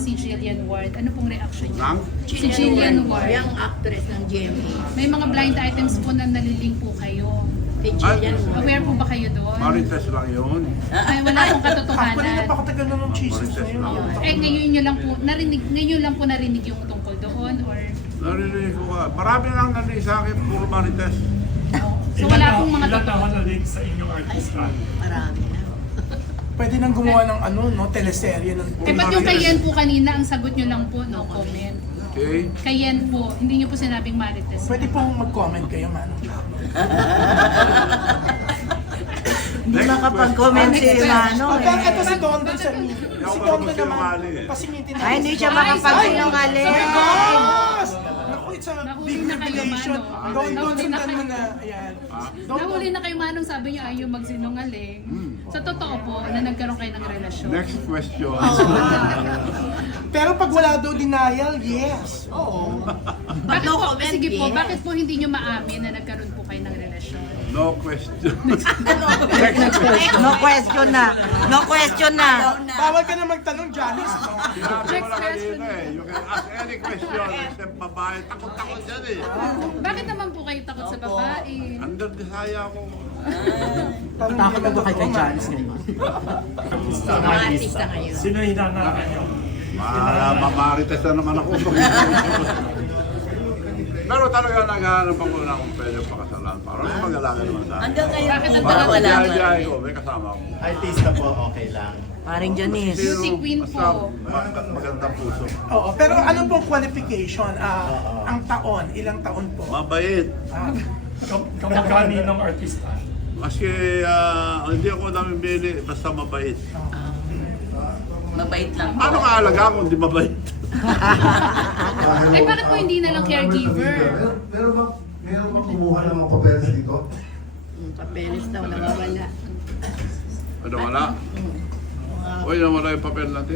si Jillian Ward. Ano pong reaction niyo? Nang? Si Jillian Ward. Yung actress ng GMA. May mga blind items po na nalilink po kayo. Kay Jillian Ward. Aware po ba kayo doon? Marites lang yun. Ay, wala pong Actually, katotohanan. napakatagal na ng chismis na yun. Eh, ngayon lang po narinig yung tungkol doon or Narinig ko ka. Marami nang narinig sa akin, puro Marites. so wala pong mga Ilan totoo. taon na link sa inyong artista? Marami na. Pwede nang gumawa ng teleserye ng Eh, ba't yung kay Yen po kanina, ang sagot nyo lang po, no comment. Okay? Kay Yen po, hindi nyo po sinabing Marites. Pwede pong mag-comment kayo, man. Hindi makapag-comment si Mano Ito eh. si Dondo sa Ako si ba Dondo magsinungaling naman. eh? Pasingitin Ay, hindi siya makapag-sinungaling. Yes! Naku, it's a Nahuli big na kayo, revelation. Mano. Dondo, Nahuli na sundan kayo. mo na. Ayan. Nahuli na kayo manong sabi niyo ayaw magsinungaling. Sa totoo po, na nagkaroon kayo ng relasyon. Next question. Pero pag wala daw denial, yes. Oo. Bakit No po, comment, sige po, yes. bakit po hindi nyo maamin na nagkaroon po kayo ng relasyon? No question. No question na. No question na. Bawal ka na magtanong, Janice, no? Sinabi ko na kanina eh. You can ask any question except babae. Takot-takot yan eh. Bakit naman po kayo takot sa babae? Under desire ko. Takot na ba kay Janice ngayon? Mga artista ngayon. Sino hinanahan nyo? Mamarites na naman ako. Pero talaga naghahanap ako na kung pwede pakasalan. Para may mag-alaga naman sa akin. Hanggang ngayon Bakit po, nagdala- wala pa Biyahe rin. ko, may kasama ako. Artista po, okay lang. Paring Janice. Beauty queen Basta po. magandang puso. Oo, pero ano pong qualification? Ang taon, ilang taon po? Mabait. Kamagani ng artista? Maski hindi ako namin bili, basta mabait. Mabait lang. Paano kaalaga kung hindi mabait? Ay, bakit po hindi na lang caregiver? Meron ba kumuha ng mga papeles dito? Papeles daw nawawala. Ano wala? Uy, nawala yung papel natin.